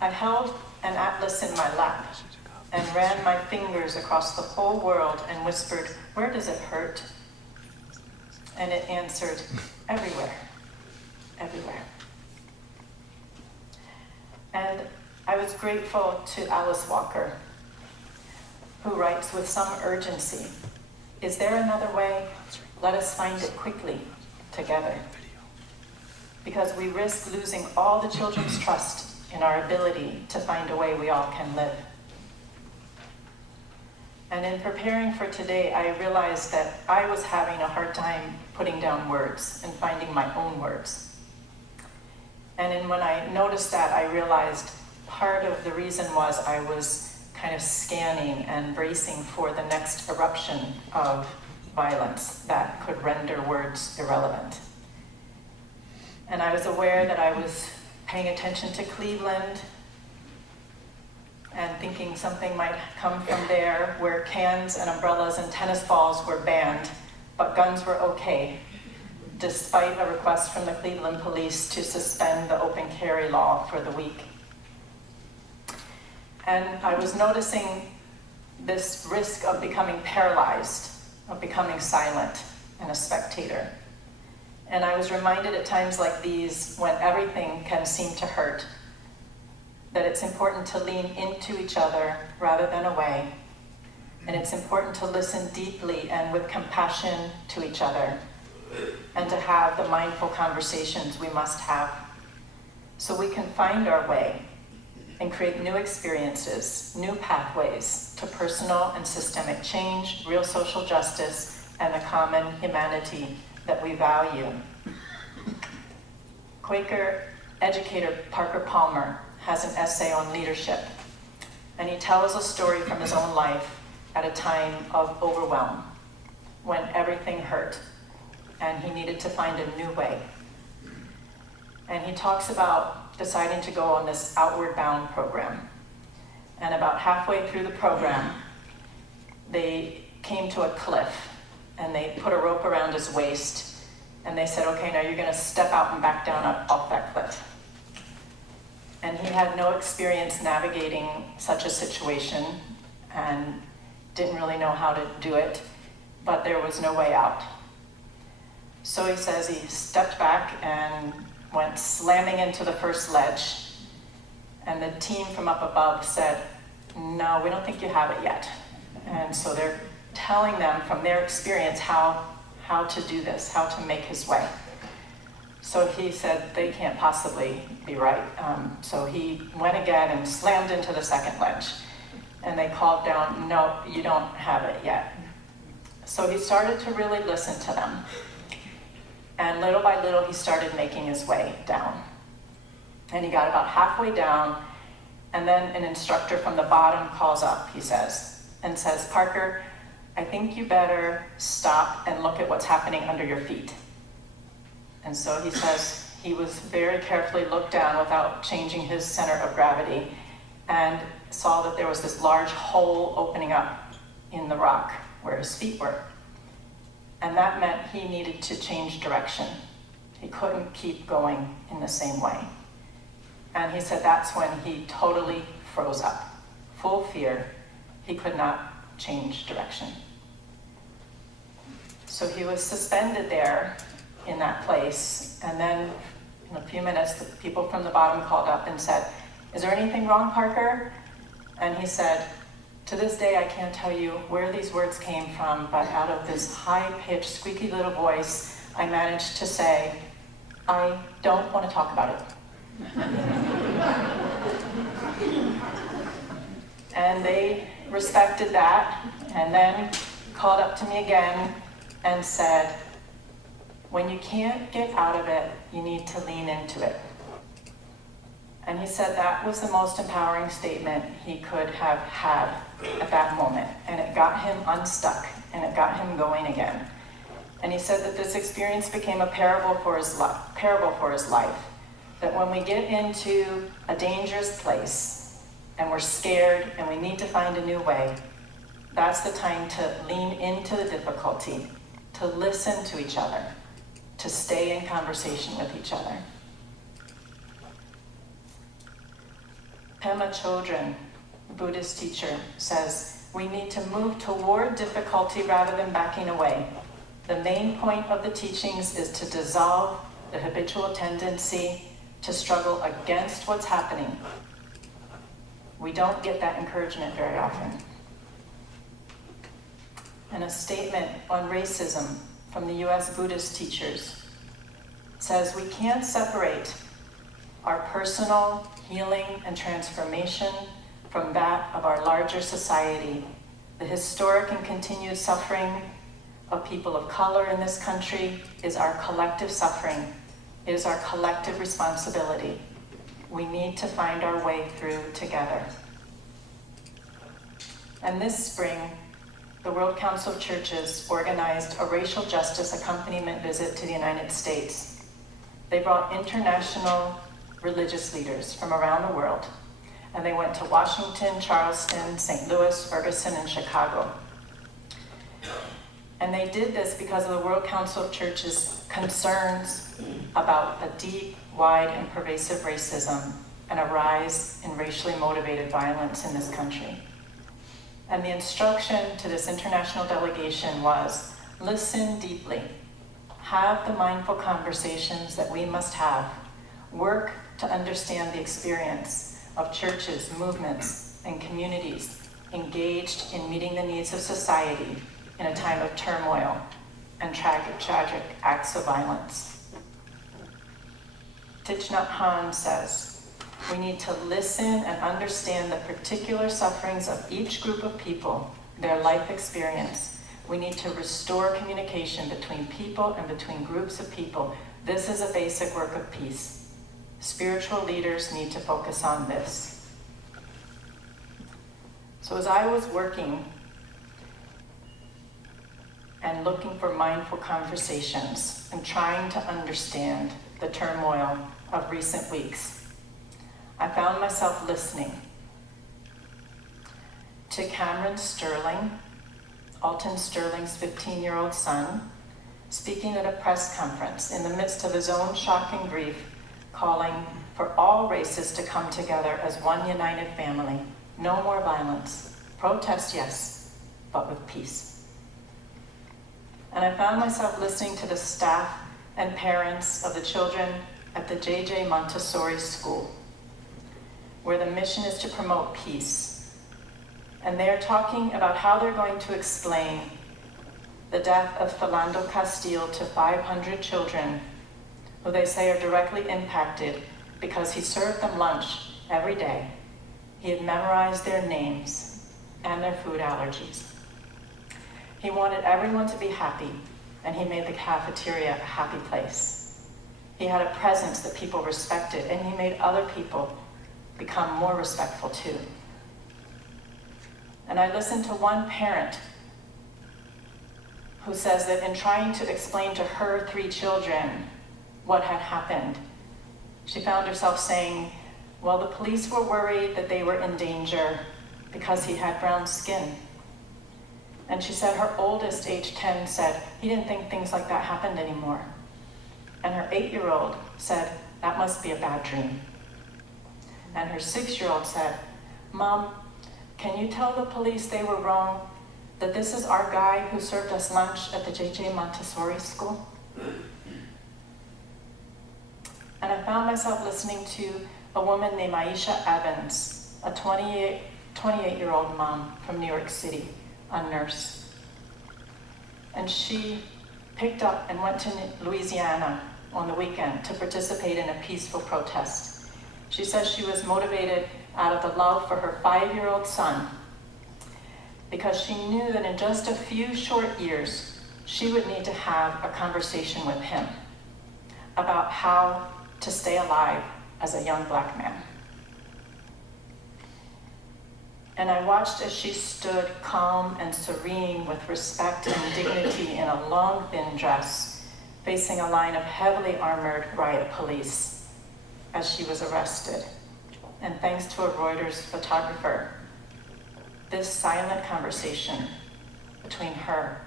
I held an atlas in my lap and ran my fingers across the whole world and whispered, "Where does it hurt?" And it answered, "Everywhere, everywhere." And I was grateful to Alice Walker, who writes with some urgency, "Is there another way? Let us find it quickly, together." Because we risk losing all the children's trust in our ability to find a way we all can live. And in preparing for today, I realized that I was having a hard time putting down words and finding my own words. And when I noticed that, I realized part of the reason was I was kind of scanning and bracing for the next eruption of violence that could render words irrelevant. And I was aware that I was paying attention to Cleveland and thinking something might come from there, where cans and umbrellas and tennis balls were banned, but guns were okay, despite a request from the Cleveland police to suspend the open carry law for the week. And I was noticing this risk of becoming paralyzed, of becoming silent and a spectator. And I was reminded at times like these, when everything can seem to hurt, that it's important to lean into each other rather than away. And it's important to listen deeply and with compassion to each other, and to have the mindful conversations we must have, so we can find our way and create new experiences, new pathways to personal and systemic change, real social justice, and the common humanity that we value. Quaker educator Parker Palmer has an essay on leadership, and he tells a story from his own life at a time of overwhelm, when everything hurt, and he needed to find a new way. And he talks about deciding to go on this Outward Bound program. And about halfway through the program, they came to a cliff, and they put a rope around his waist, and they said, "Okay, now you're gonna step out and back down off that cliff." And he had no experience navigating such a situation and didn't really know how to do it, but there was no way out. So he says he stepped back and went slamming into the first ledge, and the team from up above said, "No, we don't think you have it yet." And so they're telling them from their experience how to do this, how to make his way. So he said, they can't possibly be right. So he went again and slammed into the second ledge. And they called down, "No, you don't have it yet." So he started to really listen to them. And little by little, he started making his way down. And he got about halfway down, and then an instructor from the bottom calls up, he says, and says, "Parker, I think you better stop and look at what's happening under your feet." And so he says he was very carefully looked down without changing his center of gravity, and saw that there was this large hole opening up in the rock where his feet were. And that meant he needed to change direction. He couldn't keep going in the same way. And he said that's when he totally froze up. Full fear, he could not change direction. So he was suspended there in that place, and then in a few minutes, the people from the bottom called up and said, "Is there anything wrong, Parker?" And he said, "To this day, I can't tell you where these words came from, but out of this high-pitched, squeaky little voice, I managed to say, 'I don't want to talk about it.'" And they respected that, and then called up to me again and said, "When you can't get out of it, you need to lean into it." And he said that was the most empowering statement he could have had at that moment. And it got him unstuck, and it got him going again. And he said that this experience became a parable for his life. That when we get into a dangerous place, and we're scared, and we need to find a new way, that's the time to lean into the difficulty, to listen to each other, to stay in conversation with each other. Pema Chodron, a Buddhist teacher, says, we need to move toward difficulty rather than backing away. The main point of the teachings is to dissolve the habitual tendency to struggle against what's happening. We don't get that encouragement very often. And a statement on racism from the US Buddhist teachers says we can't separate our personal healing and transformation from that of our larger society. The historic and continued suffering of people of color in this country is our collective suffering. It is our collective responsibility. We need to find our way through together. And this spring, the World Council of Churches organized a racial justice accompaniment visit to the United States. They brought international religious leaders from around the world, and they went to Washington, Charleston, St. Louis, Ferguson, and Chicago. And they did this because of the World Council of Churches' concerns about a deep, wide, and pervasive racism and a rise in racially motivated violence in this country. And the instruction to this international delegation was, listen deeply, have the mindful conversations that we must have, work to understand the experience of churches, movements, and communities engaged in meeting the needs of society in a time of turmoil and tragic acts of violence. Thich Nhat Hanh says, we need to listen and understand the particular sufferings of each group of people, their life experience. We need to restore communication between people and between groups of people. This is a basic work of peace. Spiritual leaders need to focus on this. So as I was working and looking for mindful conversations and trying to understand the turmoil of recent weeks, I found myself listening to Cameron Sterling, Alton Sterling's 15-year-old son, speaking at a press conference in the midst of his own shocking grief, calling for all races to come together as one united family. No more violence. Protest, yes, but with peace. And I found myself listening to the staff and parents of the children at the J.J. Montessori School, where the mission is to promote peace. And they're talking about how they're going to explain the death of Philando Castile to 500 children who they say are directly impacted because he served them lunch every day. He had memorized their names and their food allergies. He wanted everyone to be happy, and he made the cafeteria a happy place. He had a presence that people respected, and he made other people become more respectful too. And I listened to one parent who says that in trying to explain to her 3 children what had happened, she found herself saying, well, the police were worried that they were in danger because he had brown skin. And she said her oldest, age 10, said he didn't think things like that happened anymore. And her 8-year-old said, that must be a bad dream. And her 6-year-old said, Mom, can you tell the police they were wrong, that this is our guy who served us lunch at the J.J. Montessori School? And I found myself listening to a woman named Aisha Evans, a 28-year-old mom from New York City, a nurse. And she picked up and went to Louisiana on the weekend to participate in a peaceful protest. She says she was motivated out of the love for her 5-year-old son because she knew that in just a few short years, she would need to have a conversation with him about how to stay alive as a young Black man. And I watched as she stood calm and serene with respect and dignity in a long, thin dress, facing a line of heavily armored riot police as she was arrested. And thanks to a Reuters photographer, this silent conversation between her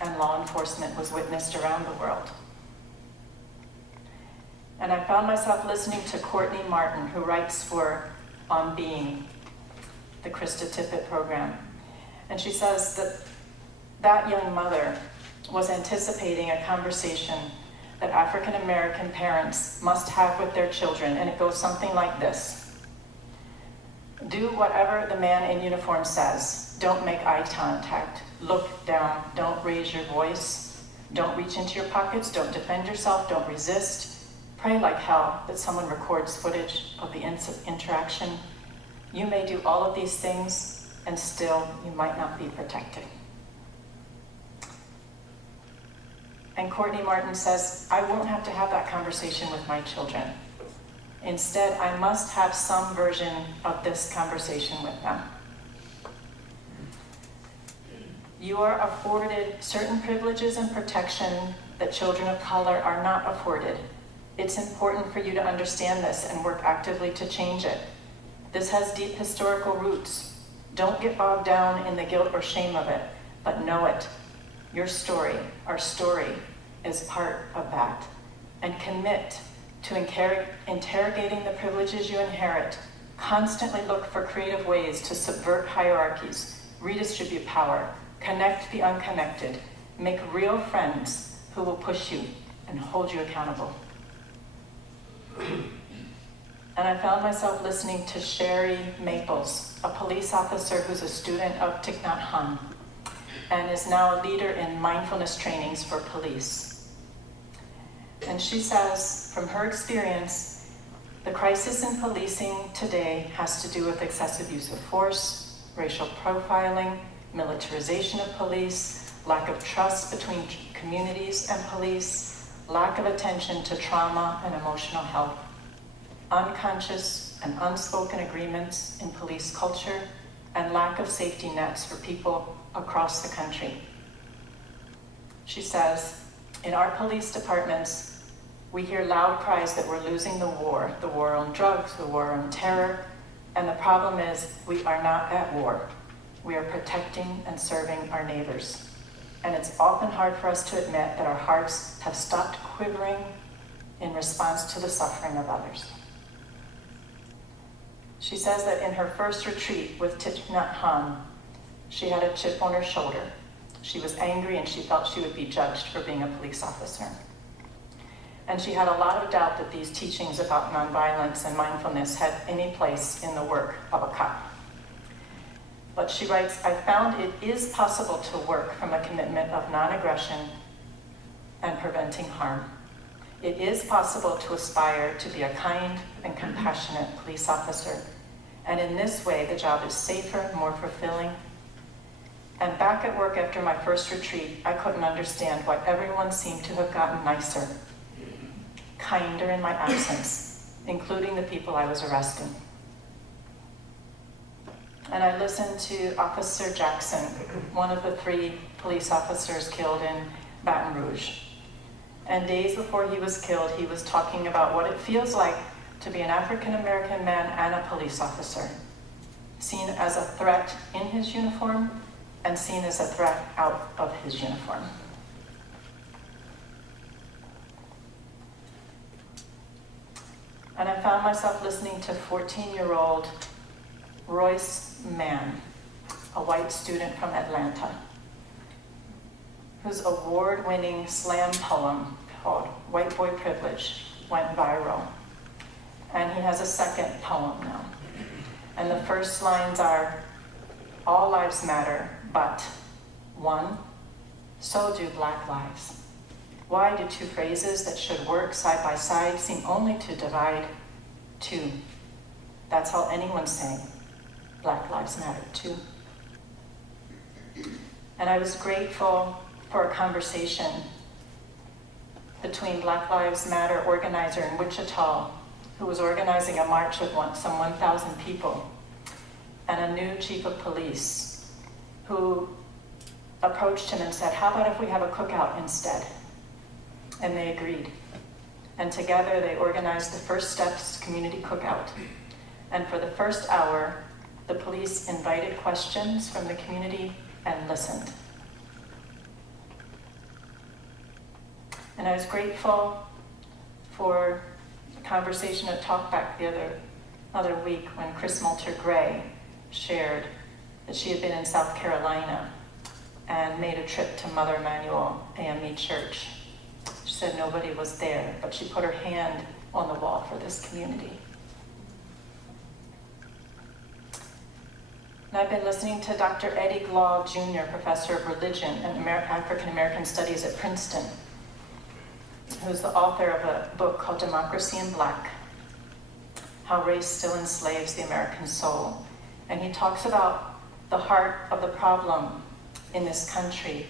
and law enforcement was witnessed around the world. And I found myself listening to Courtney Martin, who writes for On Being, the Krista Tippett program. And she says that that young mother was anticipating a conversation that African American parents must have with their children, and it goes something like this. Do whatever the man in uniform says. Don't make eye contact. Look down. Don't raise your voice. Don't reach into your pockets. Don't defend yourself. Don't resist. Pray like hell that someone records footage of the interaction. You may do all of these things, and still you might not be protected. And Courtney Martin says, I won't have to have that conversation with my children. Instead, I must have some version of this conversation with them. You are afforded certain privileges and protection that children of color are not afforded. It's important for you to understand this and work actively to change it. This has deep historical roots. Don't get bogged down in the guilt or shame of it, but know it. Your story, our story, is part of that. And commit to interrogating the privileges you inherit. Constantly look for creative ways to subvert hierarchies, redistribute power, connect the unconnected, make real friends who will push you and hold you accountable. And I found myself listening to Sherry Maples, a police officer who's a student of Thich Nhat Hanh and is now a leader in mindfulness trainings for police. And she says, from her experience, the crisis in policing today has to do with excessive use of force, racial profiling, militarization of police, lack of trust between communities and police, lack of attention to trauma and emotional health, unconscious and unspoken agreements in police culture, and lack of safety nets for people across the country. She says, in our police departments, we hear loud cries that we're losing the war on drugs, the war on terror, and the problem is we are not at war. We are protecting and serving our neighbors. And it's often hard for us to admit that our hearts have stopped quivering in response to the suffering of others. She says that in her first retreat with Thich Nhat Hanh, she had a chip on her shoulder. She was angry and she felt she would be judged for being a police officer. And she had a lot of doubt that these teachings about nonviolence and mindfulness had any place in the work of a cop. But she writes, I found it is possible to work from a commitment of non-aggression and preventing harm. It is possible to aspire to be a kind and compassionate police officer. And in this way, the job is safer, more fulfilling. And back at work after my first retreat, I couldn't understand why everyone seemed to have gotten nicer, kinder in my absence, including the people I was arresting. And I listened to Officer Jackson, one of the 3 police officers killed in Baton Rouge. And days before he was killed, he was talking about what it feels like to be an African-American man and a police officer, seen as a threat in his uniform and seen as a threat out of his uniform. And I found myself listening to 14-year-old Royce Mann, a white student from Atlanta, whose award-winning slam poem called White Boy Privilege went viral. And he has a second poem now. And the first lines are, all lives matter, but 1, so do Black lives. Why do 2 phrases that should work side by side seem only to divide? 2, that's all anyone's saying. Black lives matter too. And I was grateful for a conversation between Black Lives Matter organizer in Wichita, who was organizing a march of some 1,000 people, and a new chief of police who approached him and said, how about if we have a cookout instead? And they agreed. And together they organized the First Steps Community Cookout. And for the first hour, the police invited questions from the community and listened. And I was grateful for A conversation at Talkback the other week when Chris Moulter Gray shared that she had been in South Carolina and made a trip to Mother Emanuel AME Church. She said nobody was there, but she put her hand on the wall for this community. And I've been listening to Dr. Eddie Glaw Jr., professor of religion and African American studies at Princeton, who's the author of a book called Democracy in Black: How Race Still Enslaves the American Soul. And he talks about the heart of the problem in this country,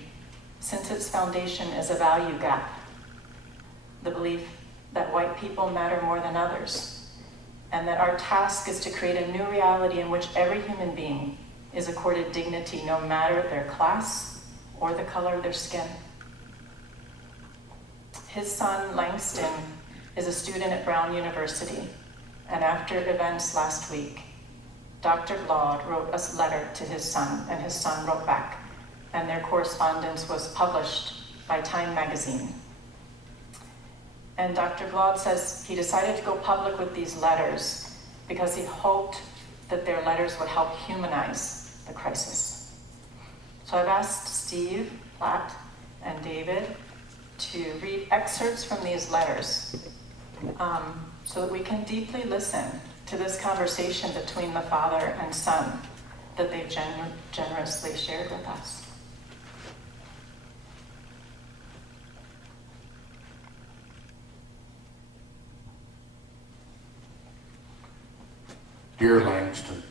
since its foundation is a value gap, the belief that white people matter more than others, and that our task is to create a new reality in which every human being is accorded dignity, no matter their class or the color of their skin. His son, Langston, is a student at Brown University, and after events last week, Dr. Laud wrote a letter to his son, and his son wrote back, and their correspondence was published by Time magazine. And Dr. Laud says he decided to go public with these letters because he hoped that their letters would help humanize the crisis. So I've asked Steve Platt and David to read excerpts from these letters so that we can deeply listen to this conversation between the father and son that they've generously shared with us. Dear Langston,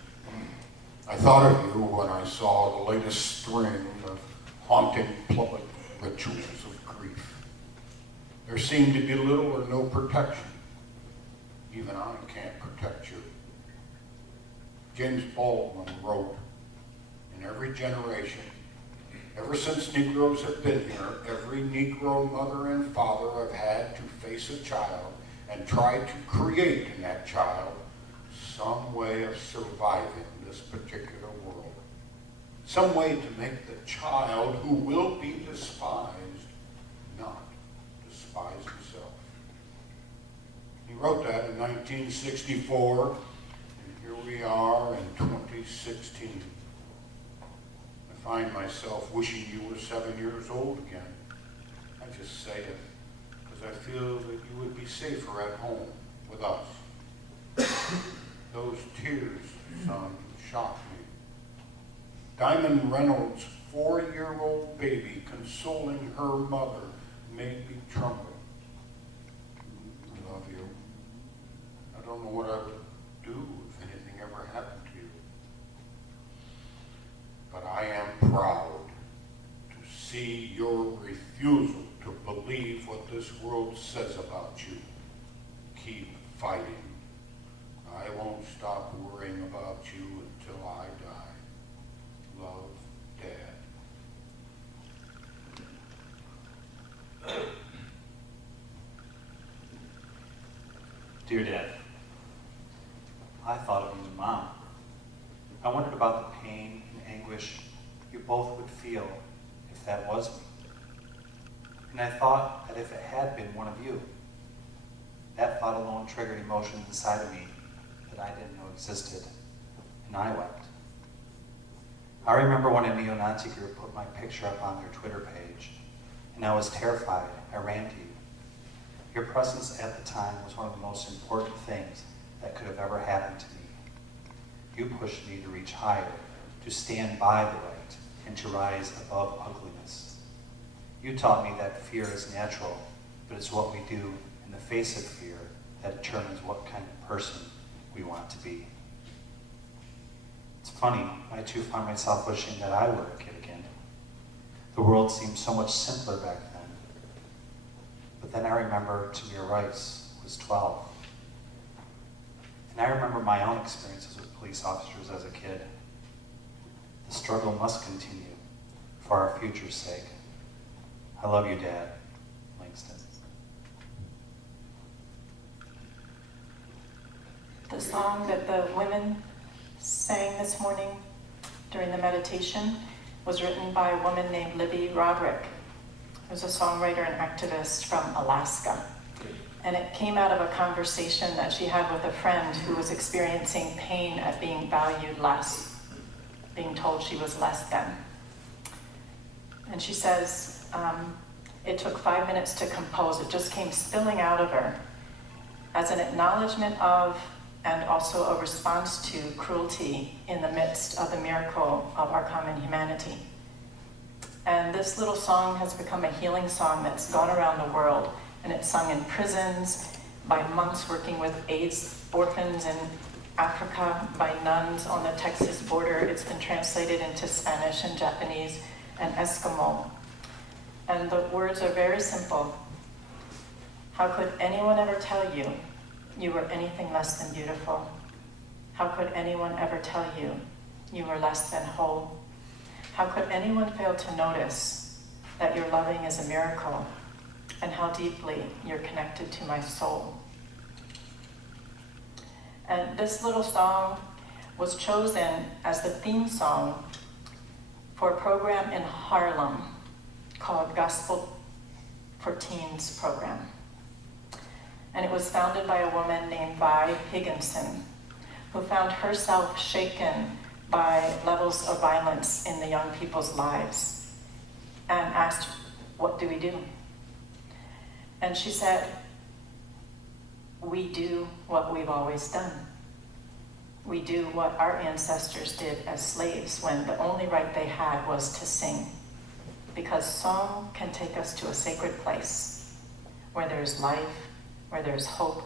I thought of you when I saw the latest string of haunting public rituals of grief. There seemed to be little or no protection. Even I can't protect you. James Baldwin wrote, in every generation, ever since Negroes have been here, every Negro mother and father have had to face a child and try to create in that child some way of surviving this particular world. Some way to make the child who will be despised not despise himself. He wrote that in 1964, and here we are in 2016. I find myself wishing you were 7 years old again. I just say it because I feel that you would be safer at home with us. Those tears, son, shocked me. Diamond Reynolds' 4-year-old baby consoling her mother made me tremble. I love you. I don't know what I would do if anything ever happened to you. But I am proud to see your refusal to believe what this world says about you. Keep fighting. I won't stop worrying about you until I die. Love, Dad. Dear Dad, I thought of you as Mom. I wondered about the pain and anguish you both would feel if that was me. And I thought that if it had been one of you, that thought alone triggered emotions inside of me that I didn't know existed, and I wept. I remember when a neo-Nazi group put my picture up on their Twitter page, and I was terrified. I ran to you. Your presence at the time was one of the most important things that could have ever happened to me. You pushed me to reach higher, to stand by the right, and to rise above ugliness. You taught me that fear is natural, but it's what we do in the face of fear that determines what kind of person we want to be. It's funny, I too find myself wishing that I were a kid again. The world seemed so much simpler back then. But then I remember Tamir Rice was 12. And I remember my own experiences with police officers as a kid. The struggle must continue for our future's sake. I love you, Dad. Langston. The song that the women sang this morning during the meditation was written by a woman named Libby Roderick, who's a songwriter and activist from Alaska. And it came out of a conversation that she had with a friend who was experiencing pain at being valued less, being told she was less than. And she says, it took 5 minutes to compose. It just came spilling out of her as an acknowledgement of and also a response to cruelty in the midst of the miracle of our common humanity. And this little song has become a healing song that's gone around the world, and it's sung in prisons, by monks working with AIDS orphans in Africa, by nuns on the Texas border. It's been translated into Spanish and Japanese and Eskimo. And the words are very simple. How could anyone ever tell you you were anything less than beautiful? How could anyone ever tell you you were less than whole? How could anyone fail to notice that your loving is a miracle and how deeply you're connected to my soul? And this little song was chosen as the theme song for a program in Harlem called Gospel for Teens program. And it was founded by a woman named Vi Higginson, who found herself shaken by levels of violence in the young people's lives and asked, what do we do? And she said, we do what we've always done. We do what our ancestors did as slaves when the only right they had was to sing. Because song can take us to a sacred place where there's life, where there's hope,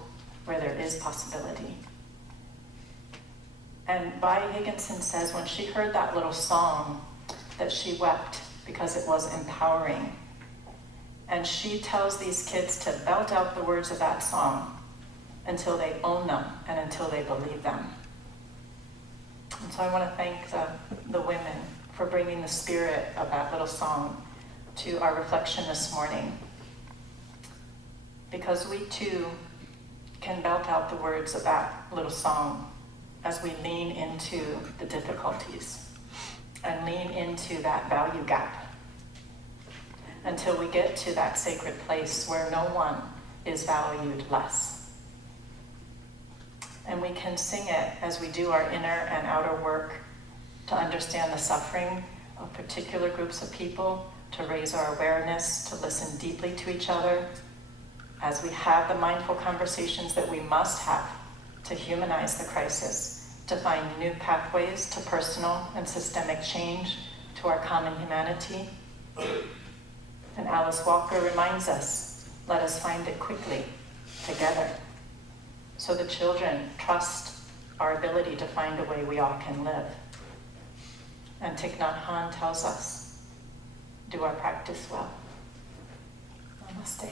where there is possibility. And Vi Higginson says when she heard that little song that she wept because it was empowering. And she tells these kids to belt out the words of that song until they own them and until they believe them. And so I want to thank the women for bringing the spirit of that little song to our reflection this morning. Because we too can belt out the words of that little song as we lean into the difficulties and lean into that value gap until we get to that sacred place where no one is valued less. And we can sing it as we do our inner and outer work to understand the suffering of particular groups of people, to raise our awareness, to listen deeply to each other, as we have the mindful conversations that we must have to humanize the crisis, to find new pathways to personal and systemic change to our common humanity. And Alice Walker reminds us, let us find it quickly, together. So the children trust our ability to find a way we all can live. And Thich Nhat Hanh tells us, do our practice well. Namaste.